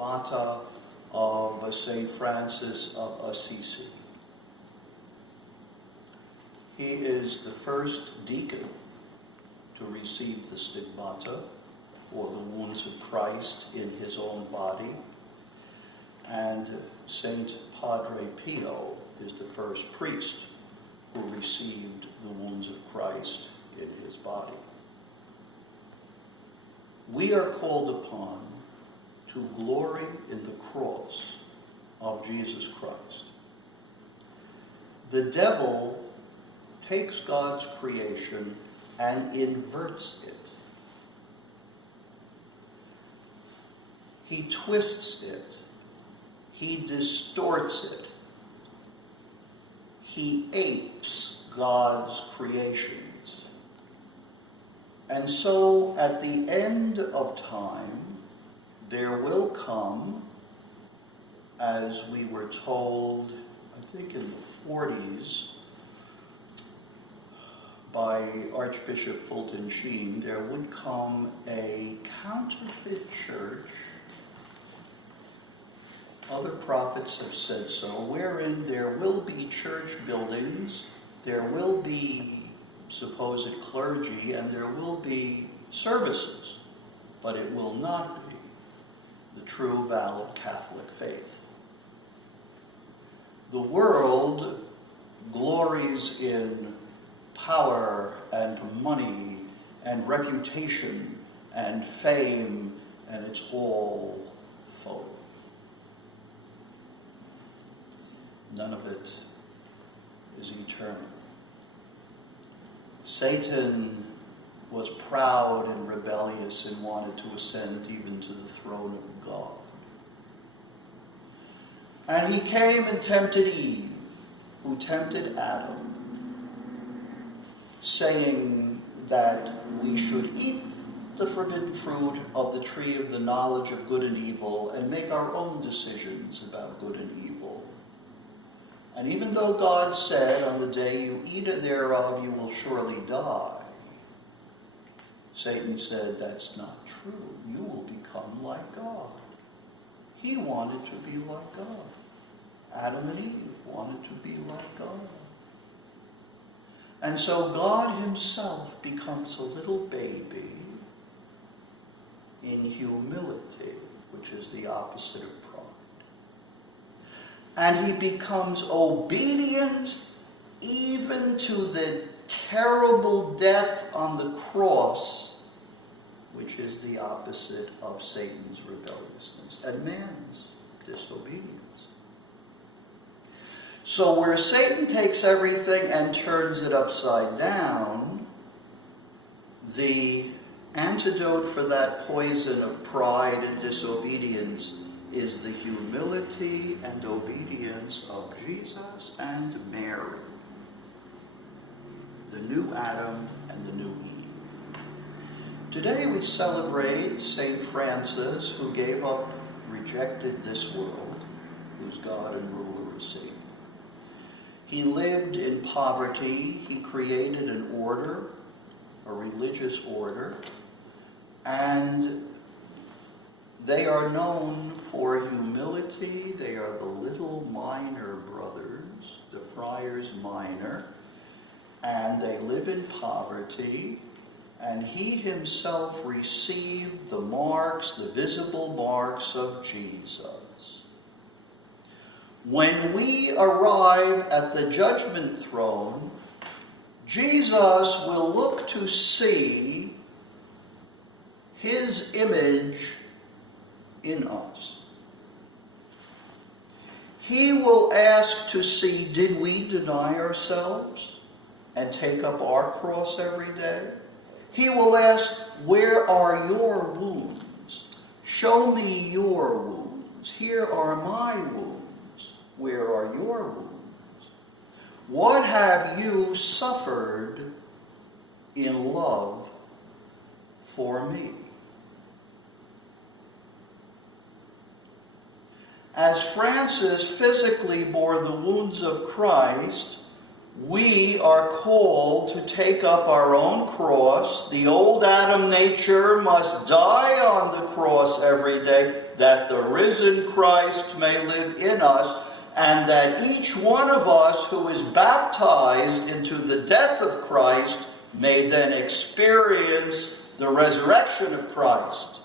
Stigmata of St. Francis of Assisi. He is the first deacon to receive the stigmata, or the wounds of Christ in his own body, and Saint Padre Pio is the first priest who received the wounds of Christ in his body. We are called upon to glory in the cross of Jesus Christ. The devil takes God's creation and inverts it. He twists it. He distorts it. He apes God's creations. And so, at the end of time, there will come, as we were told, I think in the 40s, by Archbishop Fulton Sheen, there would come a counterfeit church. Other prophets have said so, wherein there will be church buildings, there will be supposed clergy, and there will be services, but it will not be the true, valid Catholic faith. The world glories in power and money and reputation and fame, and it's all faux. None of it is eternal. Satan was proud and rebellious and wanted to ascend even to the throne of God. And he came and tempted Eve, who tempted Adam, saying that we should eat the forbidden fruit of the tree of the knowledge of good and evil and make our own decisions about good and evil. And even though God said, on the day you eat thereof, you will surely die, Satan said, that's not true. You will become like God. He wanted to be like God. Adam and Eve wanted to be like God. And so God himself becomes a little baby in humility, which is the opposite of pride. And he becomes obedient even to the terrible death on the cross, which is the opposite of Satan's rebelliousness and man's disobedience. So where Satan takes everything and turns it upside down, the antidote for that poison of pride and disobedience is the humility and obedience of Jesus and Mary, the new Adam and the new Eve. Today we celebrate St. Francis, who gave up, rejected this world, whose God and ruler is Satan. He lived in poverty. He created an order, a religious order, and they are known for humility. They are the little minor brothers, the friars minor, and they live in poverty. And he himself received the marks, the visible marks of Jesus. When we arrive at the judgment throne, Jesus will look to see his image in us. He will ask to see, did we deny ourselves and take up our cross every day? He will ask, where are your wounds? Show me your wounds. Here are my wounds. Where are your wounds? What have you suffered in love for me? As Francis physically bore the wounds of Christ, we are called to take up our own cross. The old Adam nature must die on the cross every day. that the risen Christ may live in us, and that each one of us who is baptized into the death of Christ may then experience the resurrection of Christ.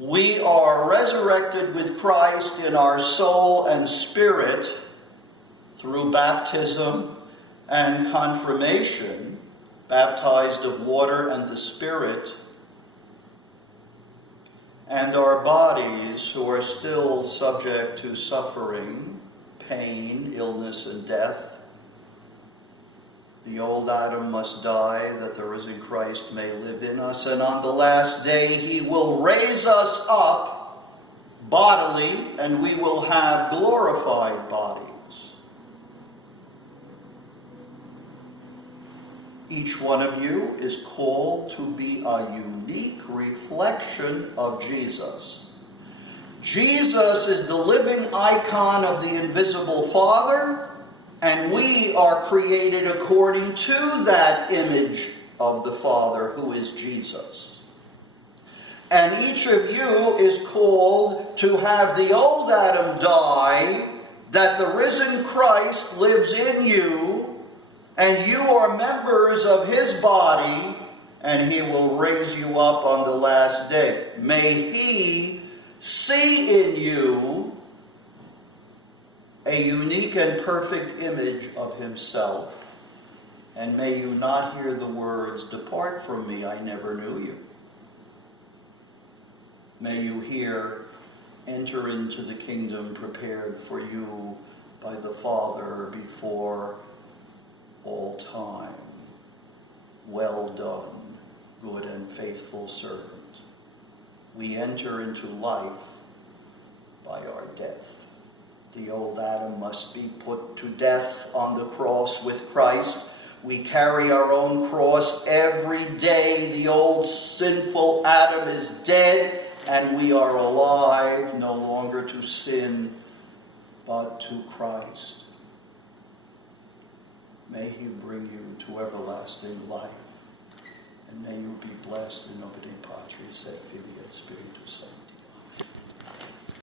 We are resurrected with Christ in our soul and spirit through baptism and confirmation, baptized of water and the Spirit, and our bodies, who are still subject to suffering, pain, illness, and death. The old Adam must die that the risen Christ may live in us, and on the last day he will raise us up bodily, and we will have glorified bodies. Each one of you is called to be a unique reflection of Jesus. Jesus is the living icon of the invisible Father, and we are created according to that image of the Father, who is Jesus. And each of you is called to have the old Adam die, that the risen Christ lives in you, and you are members of his body, and he will raise you up on the last day. May he see in you a unique and perfect image of himself, and may you not hear the words, "Depart from me, I never knew you." May you hear, "Enter into the kingdom prepared for you by the Father before all time. Well done, good and faithful servant." We enter into life by our death. The old Adam must be put to death on the cross with Christ. We carry our own cross every day. The old sinful Adam is dead, and we are alive, no longer to sin, but to Christ. May he bring you to everlasting life, and may you be blessed in nomine Patris et Filii et Spiritus Sancti.